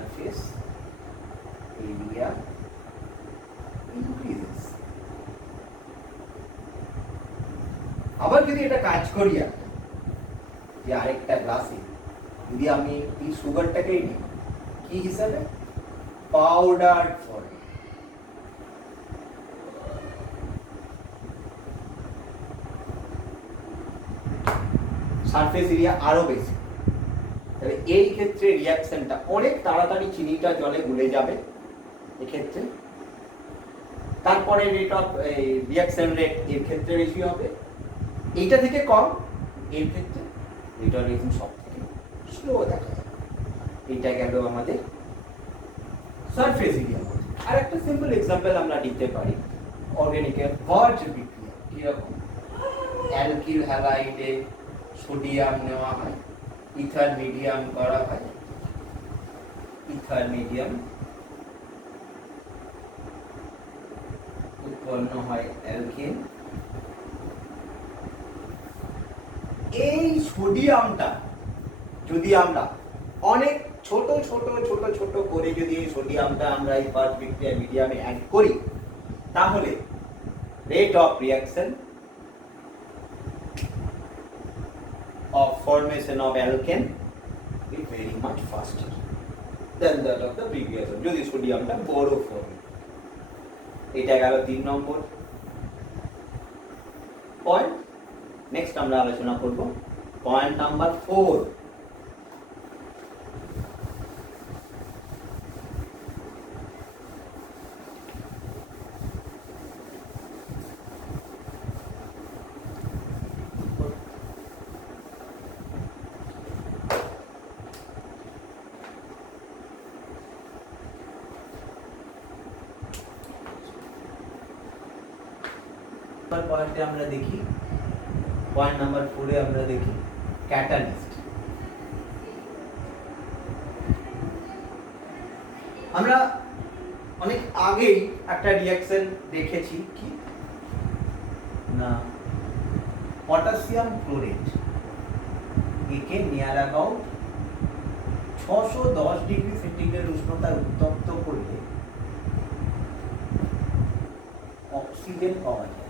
surface area increases. আবার যদি এটা কাজ করি যে আরেকটা গ্লাসে যদি আমি এই সুগারটাকেই নিই কি হিসাবে পাউডার ফর্ম, সারফেস এরিয়া আরো বেশি, তাহলে এই ক্ষেত্রে রিঅ্যাকশনটা অনেক তাড়াতাড়ি চিনিটা জলে গুলে যাবে এক্ষেত্রে। তারপরে রেট অফ রিঅ্যাকশন রেট এর ক্ষেত্রে বেশি হবে, এইটা থেকে কম, এর ক্ষেত্রে রেট অফ রিঅ্যাকশন সব থেকে স্লো দেখা যায়। এইটা গেল আমাদের সারফেস এরিয়া। আর একটা সিম্পল এক্সাম্পল আমরা দিতে পারি অর্গানিকের ভার্জ বিক্রিয়া। কিরকম? অ্যালকিল হ্যালাইডে সোডিয়াম নেওয়া হয়, ইথার মিডিয়াম করা হয়, ইথার মিডিয়াম উৎপন্ন হয় অ্যালকিন। এই সোডিয়ামটা যদি আমরা অনেক ছোট ছোট ছোট ছোট করে যদি এই সোডিয়ামটা আমরা এই ভার্জ বিক্রিয়া মিডিয়ামে অ্যাড করি তাহলে rate of reaction of formation of alkane is very much faster than that of the previous one. যদি সোডিয়ামটা বড় ফর্মে। এটা গেল 3 নম্বর পয়েন্ট। নেক্সট আমরা আলোচনা করব পয়েন্ট নাম্বার 4। পয়েন্টে আমরা দেখি, পয়েন্ট নাম্বার 4 এ আমরা দেখি ক্যাটালিস্ট। আমরা অনেক আগেই একটা রিঅ্যাকশন দেখেছি কি না পটাশিয়াম ক্লোরেট একে নিয়ার অ্যাবাউট 610 ডিগ্রি সেন্টিগ্রেড উষ্ণতায় উত্তপ্ত করলে অক্সিজেন পাওয়া যায়।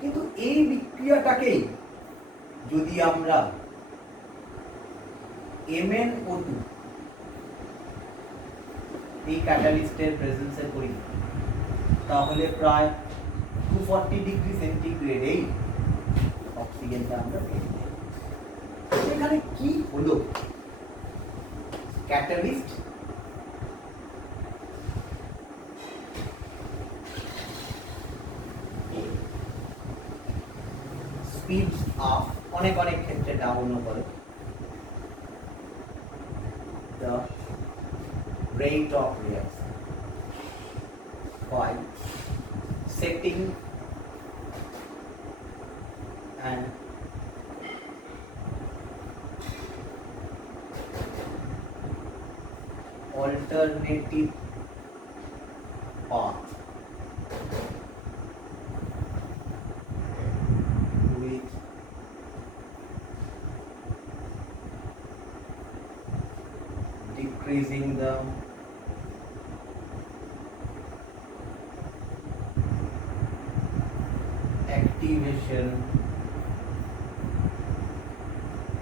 কিন্তু এই বিক্রিয়াটাকেই যদি আমরা MnO2 এই ক্যাটালিস্টের প্রেজেন্সে করি তাহলে প্রায় 240 ডিগ্রি সেন্টিগ্রেডেই অক্সিজেনটা আমরা পেয়ে যাই। এখানে কি হলো? ক্যাটালিস্ট স্পিডস আপ, অনেক অনেক ক্ষেত্রে ডাউনও করে the rate of reaction by setting an alternative path with decreasing the activation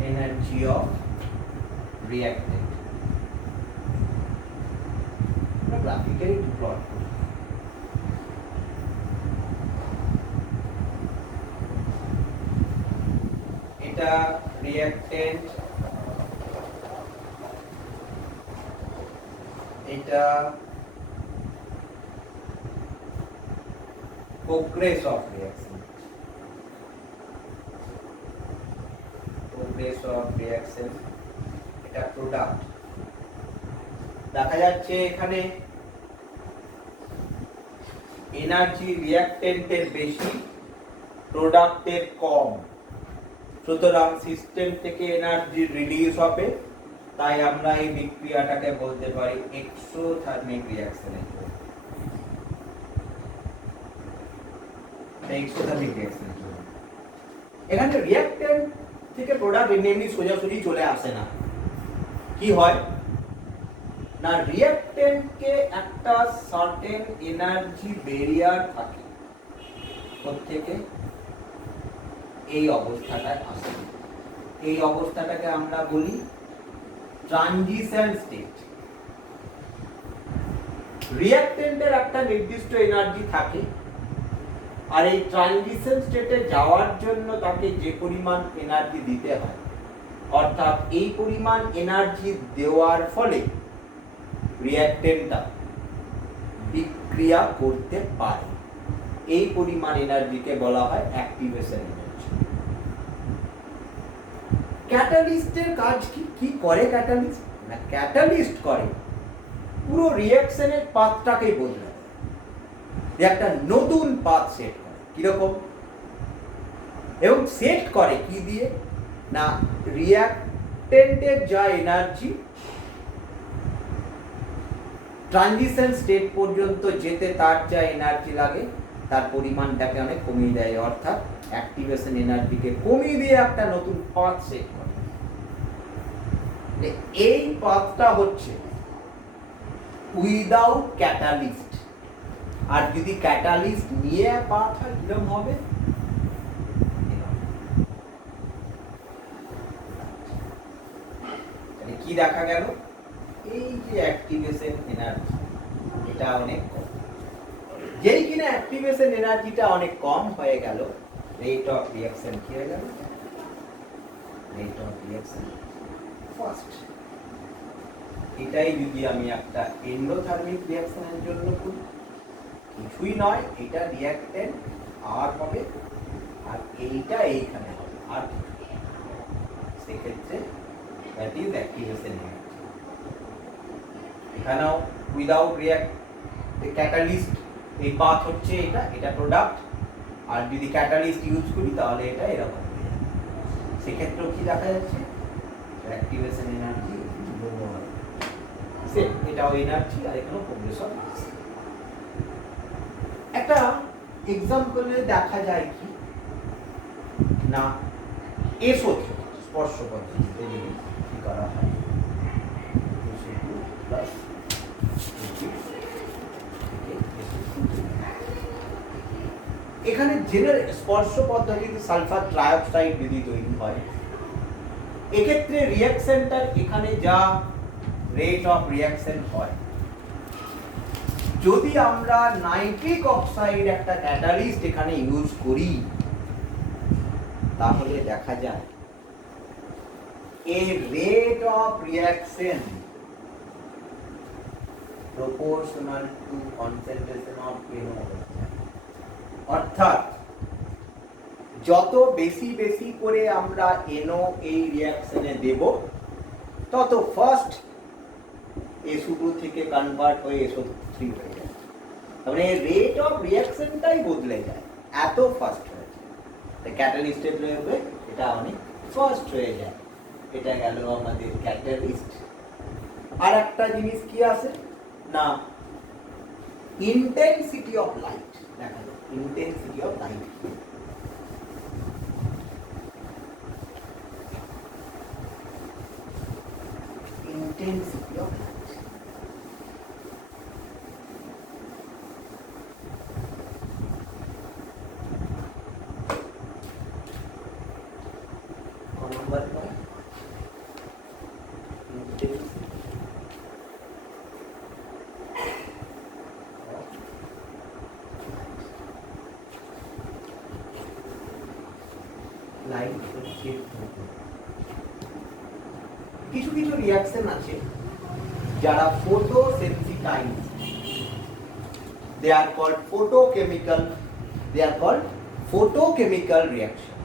energy of reactant. Graphically plot করি। এটা রিঅ্যাকট্যান্ট, এটা progress of reaction, progress of reaction, এটা প্রোডাক্ট। দেখা যাচ্ছে এখানে এনার্জি রিঅ্যাকট্যান্টের বেশি, প্রোডাক্টের কম, সুতরাং সিস্টেম থেকে এনার্জি রিলিজ হবে। তাই আমরা এই বিক্রিয়াটাকে বলতে পারি এক্সোথার্মিক রিঅ্যাকশন। এক্সোথার্মিক রিঅ্যাকশন এখানে রিঅ্যাকট্যান্ট থেকে প্রোডাক্ট এমনি সোজাসুজি চলে আসে না। কি হয় না রিঅ্যাক্টেন্টকে একটা সার্টেন এনার্জি ব্যারিয়ার থাকে প্রত্যেকে এই অবস্থাটায় আসে। এই অবস্থাটাকে আমরা বলি ট্রানজিশন স্টেট। রিঅ্যাক্টেন্টের একটা নির্দিষ্ট এনার্জি থাকে, আর এই ট্রানজিশন স্টেটে যাওয়ার জন্য তাকে যে পরিমাণ এনার্জি দিতে হয়, অর্থাৎ এই পরিমাণ এনার্জি দেওয়ার ফলে রিঅ্যাক্টেন্টটা বিক্রিয়া করতে পারে, এই পরিমাণ এনার্জিকে বলা হয় অ্যাক্টিভেশন এনার্জি। ক্যাটালিস্টের কাজ কি? কি করে ক্যাটালিস্ট? না ক্যাটালিস্ট করে পুরো রিঅ্যাকশনের পাথটাকেই বদলে দেয়, একটা নতুন পাথ সেট করে। কিরকম? এবং সেট করে কি দিয়ে? না রিঅ্যাক্টেন্টের যা এনার্জি ট্রানজিশন স্টেট পর্যন্ত যেতে তার যা এনার্জি লাগে তার পরিমাণটাকে অনেক কমিয়ে দেয়, অর্থাৎ অ্যাক্টিভেশন এনার্জিকে কমিয়ে দিয়ে একটা নতুন পাথ সেট করে। এই পাথটা হচ্ছে উইদাউট ক্যাটালিস্ট। আর যদি ক্যাটালিস্ট নিয়ে পাথ হয় কিরকম হবে? কি দেখা গেল? এই যে অ্যাক্টিভেশন এনার্জি এটা অনেক কম। যেই কিনা অ্যাক্টিভেশন এনার্জিটা অনেক কম হয়ে গেল, রেট অফ রিঅ্যাকশন কি হয়ে গেল? Rate of reaction fast. এটাই যদি আমি একটা এন্ডোথার্মিক রিঅ্যাকশনের জন্য করি, কিছুই নয়, এটা রিঅ্যাক্টেন্ট আর হবে, আর এইটা এইখানে হবে, আর সেক্ষেত্রে দ্যাট ইজ অ্যাক্টিভেশন এনার্জি। এখানেও উইদাউট ক্যাটালিস্ট এই পাথ হচ্ছে এটা, এটা প্রোডাক্ট, আর যদি ক্যাটালিস্ট ইউজ করি তাহলে এটা এরকম হয়ে যাবে। সেক্ষেত্রেও কি দেখা যাচ্ছে? অ্যাক্টিভেশন এনার্জি সেম, এটাও এনার্জি আর এখানেও কম্প্রেশন। একটা এক্সাম্পলে দেখা যায় কি না এসো স্পর্শ পদ্ধতিতে যদি কি করা হয়, এখানে জেনারেল স্পর্শ পদ্ধতিতে সালফার ট্রাইঅক্সাইড যদি তৈরি হয়, এক্ষেত্রে রিঅ্যাকশনটার এখানে যা রেট অফ রিঅ্যাকশন হয়, যদি আমরা নাইট্রিক অক্সাইড একটা ক্যাটালিস্ট এখানে ইউজ করি, তাহলে দেখা যায় এর rate of reaction proportional to concentration of NO, অর্থাৎ যত বেশি বেশি করে আমরা NO এই রিঅ্যাকশনে দেব, তত ফার্স্ট SO2 থেকে কনভার্ট হয়ে SO3 হয়ে যায়। মানে রেট অফ রিঅ্যাকশনটাই বদলে যায়, এত ফাস্ট হয়ে যায়। ক্যাটালিস্টের প্রয়োগে এটা অনেক ফাস্ট হয়ে যায়। এটা গেল আমাদের ক্যাটালিস্ট। আর একটা জিনিস কি আছে না ইন্টেন্সিটি অফ লাইট। দেখা যায় intensity of light, intensity of light number পর লাইট হচ্ছে কিছু কিছু রিঅ্যাকশন আছে যারা photosensitize, they are called photochemical, they are called photochemical reaction.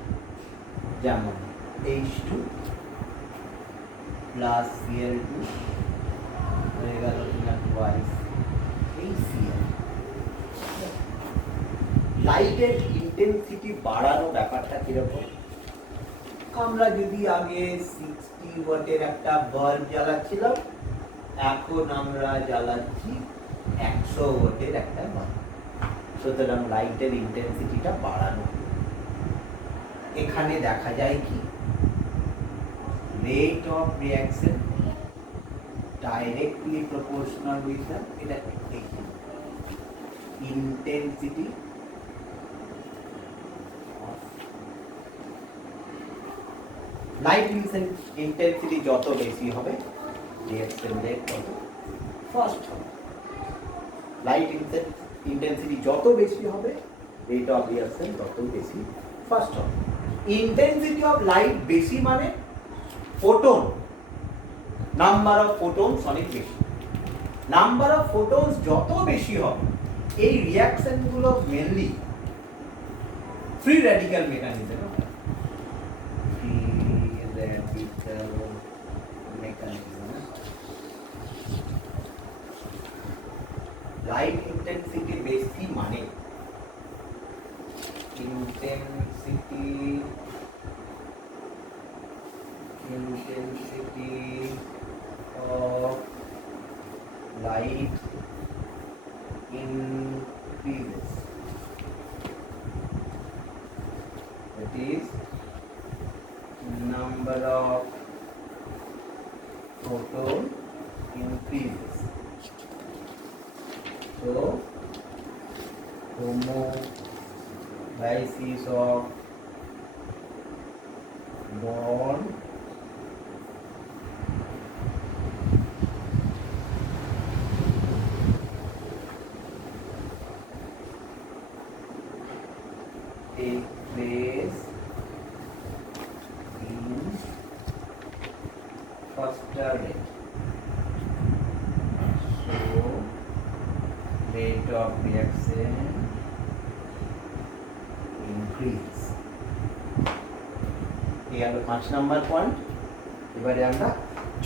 যেমন H2 প্লাস Cl2 হয়ে গেল টুয়াইস HCl। লাইটের ইন্টেন্সিটি বাড়ানো ব্যাপারটা কিরকম? আমরা যদি আগে 60 ওয়াটের একটা বাল্ব জ্বালাচ্ছিলাম, এখন আমরা জ্বালাচ্ছি 100 ওয়াটের একটা বাল্ব, সুতরাং লাইটের ইন্টেন্সিটিটা বাড়ানো। এখানে দেখা যায় কি rate of reaction directly proportional with the intensity of light intensity যত বেশি হবে রিঅ্যাকশন রেট তত ফাস্ট হবে লাইট ইন্টেন্সিটি যত বেশি হবে রেট অফ রিঅ্যাকশন তত বেশি ফাস্ট হবে ইন্টেন্সিটি অফ লাইট বেশি মানে ফোটন নাম্বার অফ ফোটনস অনেক বেশি নাম্বার অফ ফোটনস যত বেশি হবে এই রিঅ্যাকশন গুলো মেইনলি ফ্রি র্যাডিক্যাল মেকানিজমে হয় ফ্রি র্যাডিক্যাল মেকানিজমে লাইট ইন্টেন্সিটি বেশি মানে intensity of light increases. That is, number of photon increases. So, homolysis of bond take place in faster rate. So, rate of reaction increase. এই হলো 5 number point এবারে আমরা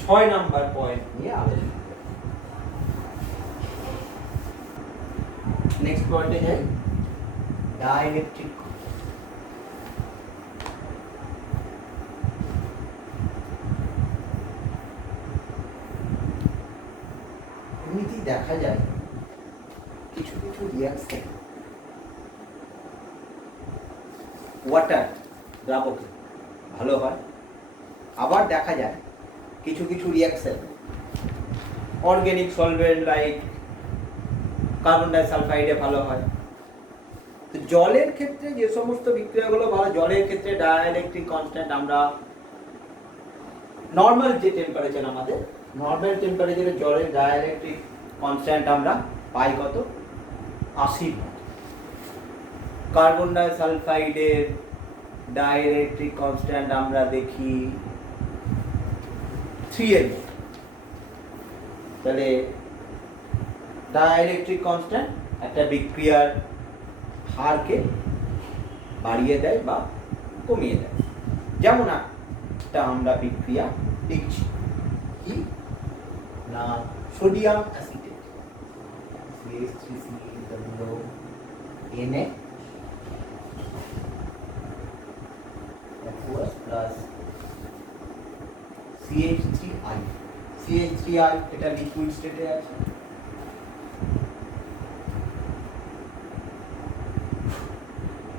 6 number point নিয়ে আলোচনা করব next পয়েন্টে যাই ডাইইলেকট্রিক এমনিতেই দেখা যায় কিছু কিছু রিঅ্যাকশন ওয়াটার দ্রাবকে ভালো হয় আবার দেখা যায় কিছু কিছু reaction organic solvent like carbon ডাইসালফাইডে ভালো হয় তো জলের ক্ষেত্রে যে সমস্ত বিক্রিয়াগুলো ভালো জলের ক্ষেত্রে ডাইইলেকট্রিক কনস্ট্যান্ট আমরা নরমাল যে টেম্পারেচার আমাদের নরমাল টেম্পারেচারে জলের ডাইইলেকট্রিক কনস্ট্যান্ট আমরা পাই কত 80 কার্বন ডাইসালফাইডের ডাইইলেকট্রিক কনস্ট্যান্ট আমরা দেখি 3 তাহলে ডাইইলেকট্রিক কনস্ট্যান্ট একটা বিক্রিয়ার হারকে বাড়িয়ে দেয় বা কমিয়ে দেয় যেমন একটা আমরা বিক্রিয়া লিখছি কি না sodium acetate CH3CONA plus CH3I CH3I এটা লিকুইড স্টেটে আছে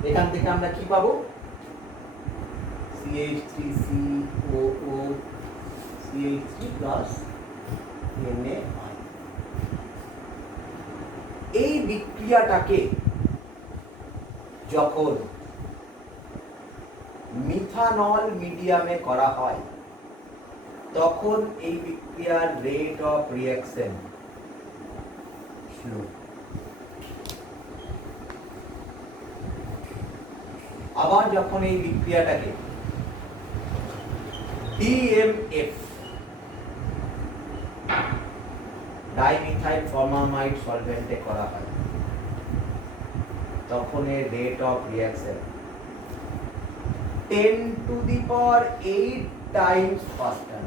এখান থেকে আমরা কি পাবো CH3COO CH3 plus NaI এই বিক্রিয়াটাকে যখন মিথানল মিডিয়ামে করা হয় তখন এই বিক্রিয়ার রেট অফ রিঅ্যাকশন স্লো আবার যখন এই বিক্রিয়াটাকে DMF ডাইমিথাইল ফর্মামাইড সলভেন্টে করা হয় তখন এর rate of reaction 10 to the power 8 times faster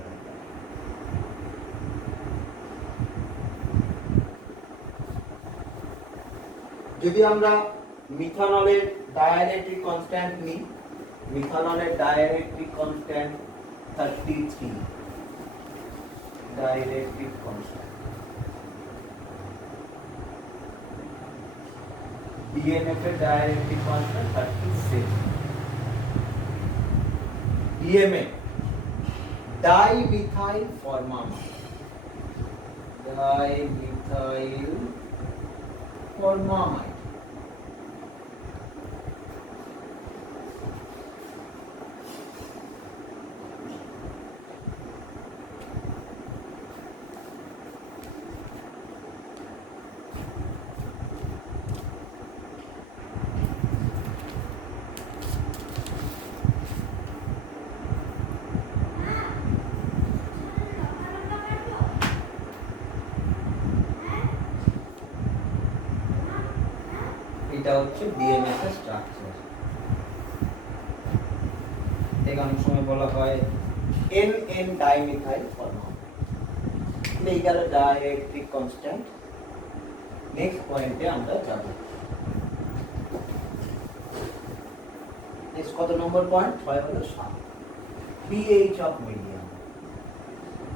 যদি আমরা মিথানলের ডাইইলেকট্রিক কনস্ট্যান্ট নিই মিথানলের dielectric constant 33 dielectric constant DNF এর dielectric constant 36 DMF dimethyl formamide dimethyl formamide. এটা হচ্ছে ডিএনএস এর স্ট্রাকচার। এটাকে অনেক সময় বলা হয় NN ডাইমিথাইল ফরমামাইড। এই গেল ডাইইলেকট্রিক কনস্ট্যান্ট। নেক্সট পয়েন্টে আমরা যাব। নেক্সট কত নম্বর পয়েন্ট? 6 হলো 7। pH of medium.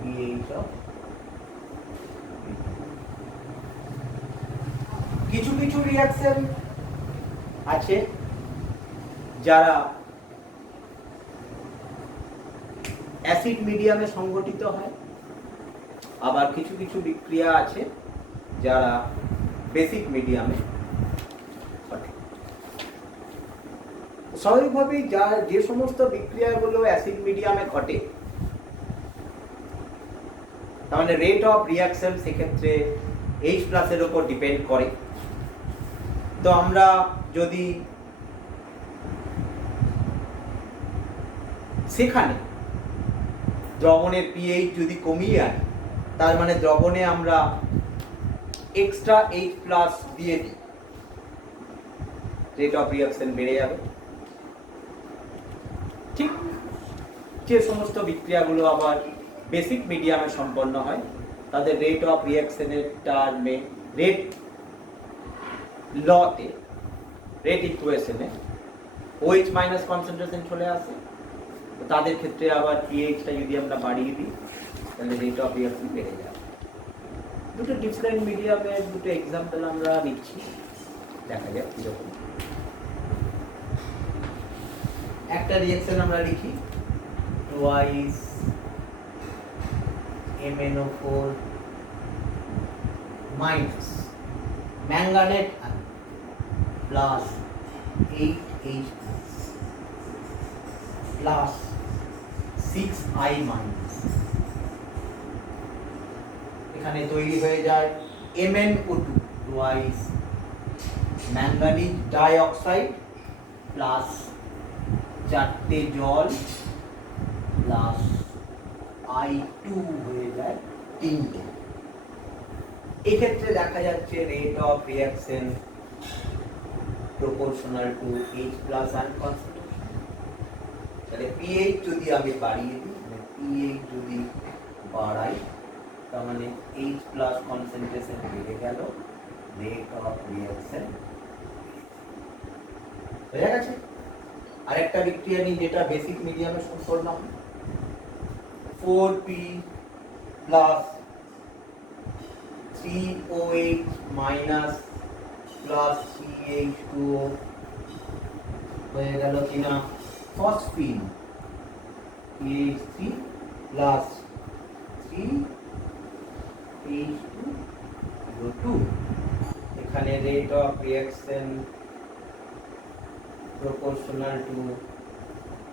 pH of কিছু কিছু রিঅ্যাকশন আছে যারা অ্যাসিড মিডিয়ামে সংঘটিত হয়, আবার কিছু কিছু বিক্রিয়া আছে যারা বেসিক মিডিয়ামে ঘটে। স্বাভাবিকভাবেই যে সমস্ত বিক্রিয়াগুলো অ্যাসিড মিডিয়ামে ঘটে, তার মানে রেট অফ রিঅ্যাকশন সেক্ষেত্রে H+ এর উপর ডিপেন্ড করে। তো আমরা যদি সেখানে দ্রবণের pH যদি কমিয়ে আনি, তার মানে দ্রবণে আমরা এক্সট্রা H+ দিয়ে দিই, রেট অফ রিঅ্যাকশন বেড়ে যাবে। ঠিক যে সমস্ত বিক্রিয়াগুলো আবার বেসিক মিডিয়ামে সম্পন্ন হয়, তাদের রেট অফ রিঅ্যাকশনের টার্মে রেট লতে রেট ইকুয়েশনে OH মাইনাস কনসেন্ট্রেশন চলে আসে। তাদের ক্ষেত্রে আবার pH-টা যদি আমরা বাড়িয়ে দিই, তাহলে রেট অফ রিঅ্যাকশন বেড়ে যাবে। দুটো ডিফারেন্ট মিডিয়ামের দুটো এক্সাম্পল আমরা নিচ্ছি, দেখা যাক কিরকম। একটা রিঅ্যাকশন আমরা লিখি, twice MnO4 minus manganate plus 8H plus 6I minus। এখানে তৈরি হয়ে যায় MnO2 twice manganese dioxide plus 4টে জল প্লাস I2 হয়ে যায় 3টে। এক্ষেত্রে দেখা যাচ্ছে rate of reaction proportional to H+ ion concentration. তাহলে pH যদি আমি বাড়িয়ে দিই, pH যদি বাড়াই, তার মানে H+ কনসেন্ট্রেশন বেড়ে গেল, রেট অফ রিঅ্যাকশন হয়ে গেছে। আরেকটা বিক্রিয়া নিই যেটা বেসিক মিডিয়ামে সম্পন্ন হয়, 4P plus 3OH minus plus CH2O হয়ে গেল কিনা ফসফিন PH3 plus 3H2O2। এখানে rate of reaction proportional to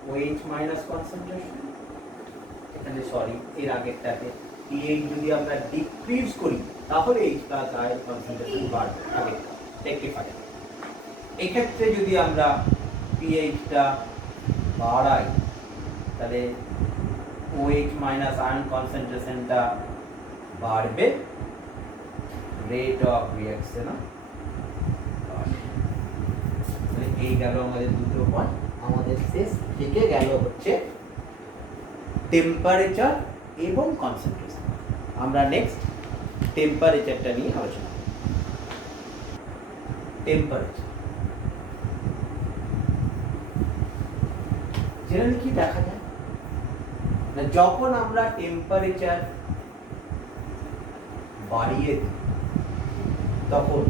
OH minus concentration। এখানে সরি, এর আগেরটাতে pH যদি আমরা ডিক্রিজ করি, তাহলে H+ আয়ন কনসেন্ট্রেশন বাড়বে, আগেরটা রেক্টিফাই। এক্ষেত্রে যদি আমরা pH-টা বাড়াই, তাহলে OH মাইনাস আয়ন কনসেন্ট্রেশনটা বাড়বে, রেট অফ রিঅ্যাকশন এই গেল আমাদের দুটো পয়েন্ট। আমাদের শেষ থেকে গেল হচ্ছে টেম্পারেচার এবং কনসেন্ট্রেশন। আমরা নেক্সট টেম্পারেচারটা নিয়ে আলোচনা করব। টেম্পারেচার জেনারেলি কি দেখা যায় না, যখন আমরা টেম্পারেচার বাড়িয়ে দিই, তখন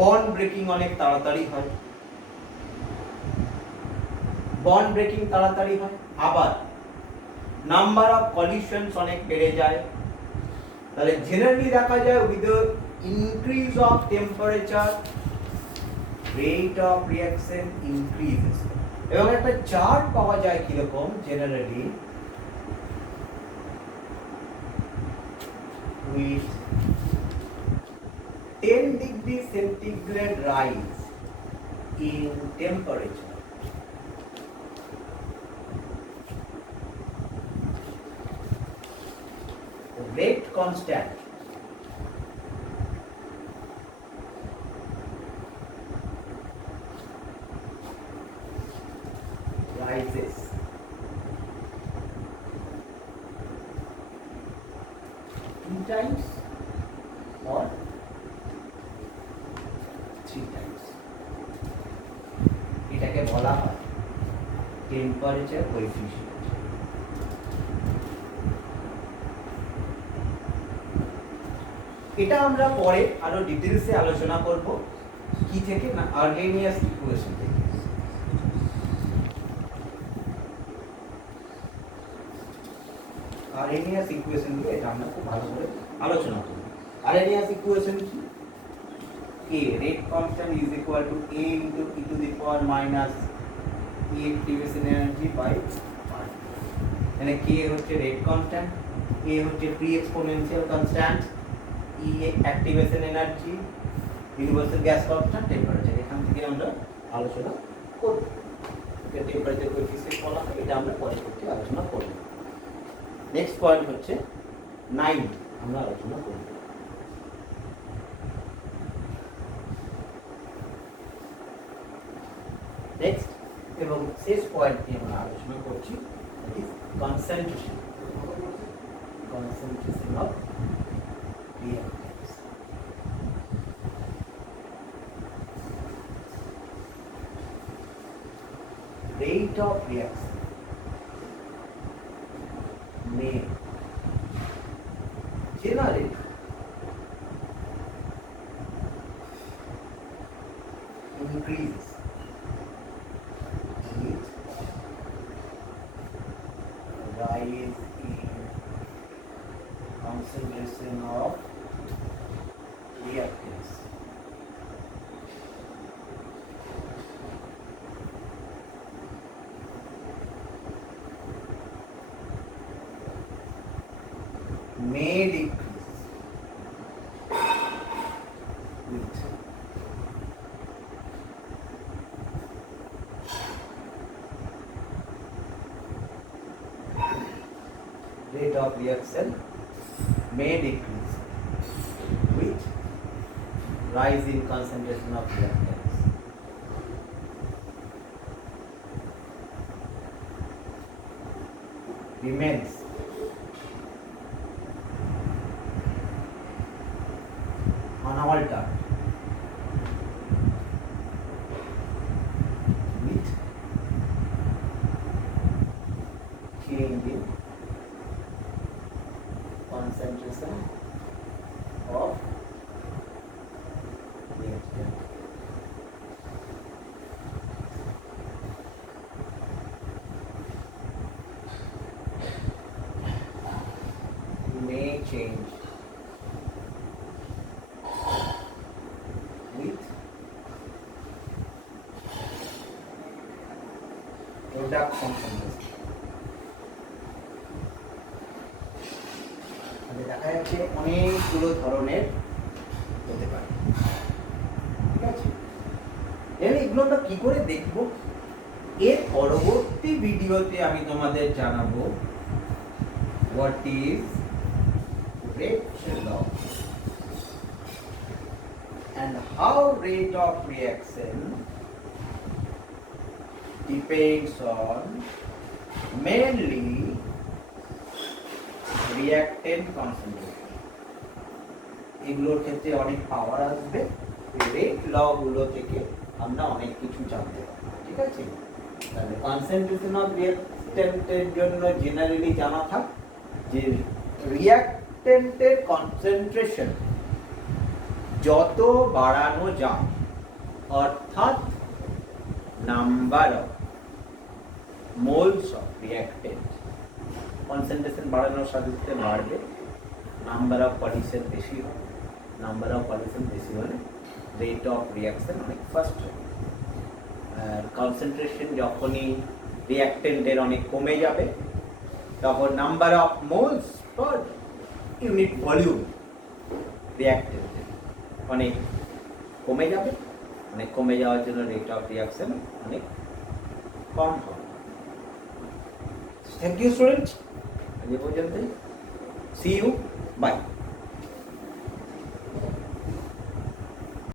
বন্ড ব্রেকিং অনেক তাড়াতাড়ি হয়, বন্ড ব্রেকিং তাড়াতাড়ি হয়, আবার নাম্বার অফ কলিশনস অনেক বেড়ে যায়, তাহলে জেনারেলি দেখা যায় with the increase of temperature rate of reaction increases, এবং একটা চার্ট পাওয়া যায় কিরকম generally with 10 degree centigrade rise in temperature, rate constant rises times or 3 times, এটাকে বলা হয় টেম্পারেচার কোএফিশিয়েন্ট। এটা আমরা পরে আরো ডিটেইলসে আলোচনা করব কি থেকে না আর্হেনিয়াস ইকুয়েশন থেকে। আর্হেনিয়াস ইকুয়েশন দিয়ে এটা আমরা খুব ভালো করে আলোচনা করব। আর্হেনিয়াস ইকুয়েশন কি? A rate constant is equal to A into e to the power minus E activation energy by R। মানে K হচ্ছে rate constant, A হচ্ছে pre exponential constant, E activation energy, universal gas constant, temperature। এখান থেকে আমরা আলোচনা করব। এটা temperature coefficient বলা হয়, এটা আমরা পরে আলোচনা করব। নেক্সট পয়েন্ট হচ্ছে 9 আমরা আলোচনা করব। নেক্সট এবং শেষ পয়েন্ট নিয়ে আমরা আলোচনা করছি, concentration of reactants. rate of reaction may generally increase with rise in concentration of reactants. May decrease with rate of reaction may decrease with rise in concentration of reactants. Remains unaltered with change in concentration of reactant. May change with production concentration. দেখা যাচ্ছে অনেকগুলো ধরনের হতে পারে, ঠিক আছে? এগুলো আমরা কি করে দেখব? এর পরবর্তী ভিডিওতে আমি তোমাদের জানাবো what is rate law and how rate of reaction depends on mainly reactant concentration. এগুলোর ক্ষেত্রে অনেক পাওয়ার আসবে, রেট ল গুলো থেকে আমরা অনেক কিছু জানতে পারবো, ঠিক আছে? তাহলে কনসেন্ট্রেশন অফ রিঅ্যাক্ট্যান্টের জন্য জেনারেলি জানা থাক যে রিঅ্যাক্ট্যান্টের কনসেন্ট্রেশন যত বাড়ানো যায়, অর্থাৎ number of moles of reactant concentration বাড়ানোর সাথে সাথে বাড়বে নাম্বার অফ পলিসের বেশি হয়, নাম্বার অফ পলিসের বেশি হলে রেট অফ রিয়াকশন অনেক ফাস্ট হয়। আর কনসেন্ট্রেশন যখনই রিয়াক্টেন্টের অনেক কমে যাবে তখন number of moles per unit volume রিয়াক্টেন্টের অনেক কমে যাবে, অনেক কমে যাওয়ার জন্য রেট অফ রিয়াকশন অনেক কম হবে। থ্যাংক ইউ স্টুডেন্টস, আজ এ পর্যন্তই। See you, by.